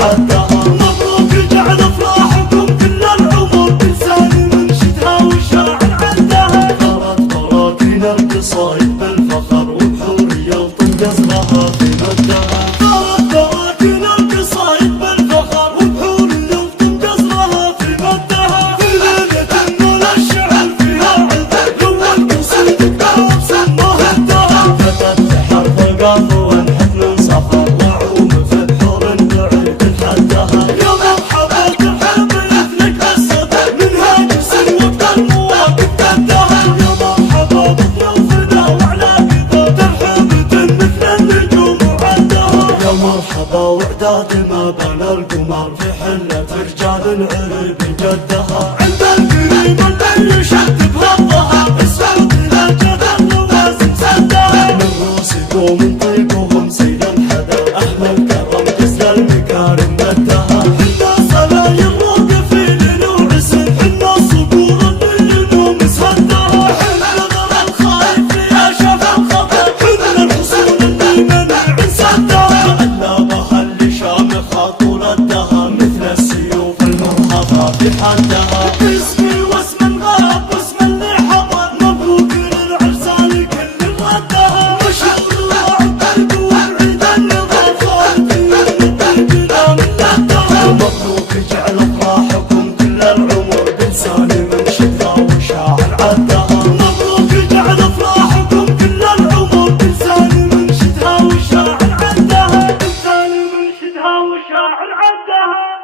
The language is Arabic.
عدها. مبروك جعل افراحكم كل العمر بلسان منشدها وشاعر عدها. ثارت براكين القصايد بالفخر وبحور يلطم قصرها في مدها. ثارت براكين القصايد بالفخر وبحور يلطم قصرها في مدها. في ليلة نال الشعر فيها عذر لون قصيدك بأبسم مهدها. فتت حرف القاف وانحت من صفر وعوم في بحور بعيد حدها. يا مرحبا ترحب مثلك بالصدر من هاجس وقت المواقف قدها. يا مرحبا بضيوفنا وعلى كذا ترحب مثل النجوم وعدها. يا مرحبا وعداد ما بين القمر في حلة رجال عرب جدها. عند الكريم اللي يشد بهضها السعود لجد اللوازم سدها. من روس يقوم طيبهم سيد الحدا احلى الكرم جزل المكارم مدها. حنا صلايا الواقفين وعسل حنا صقور اللي ينوم سهدها. حنا نظر الخايف يا شاف الخطر حنا الحصول اللي منع سدها. قلبها اللي شامخها طول الدهر مثل السيوف المرهفة في حدها. اسمي واسم الغاب واسم اللي حضر مبروك للعرسان كل ردها. ما شاء الله عالقلب والعيد النظافات المتقلة من لدها. مبروك جعل افراحكم كل العمر بلسان منشدها وشاعر عدها. مبروك جعل افراحكم كل العمر بلسان منشدها وشاعر عدها. بلسان منشدها وشاعر عدها.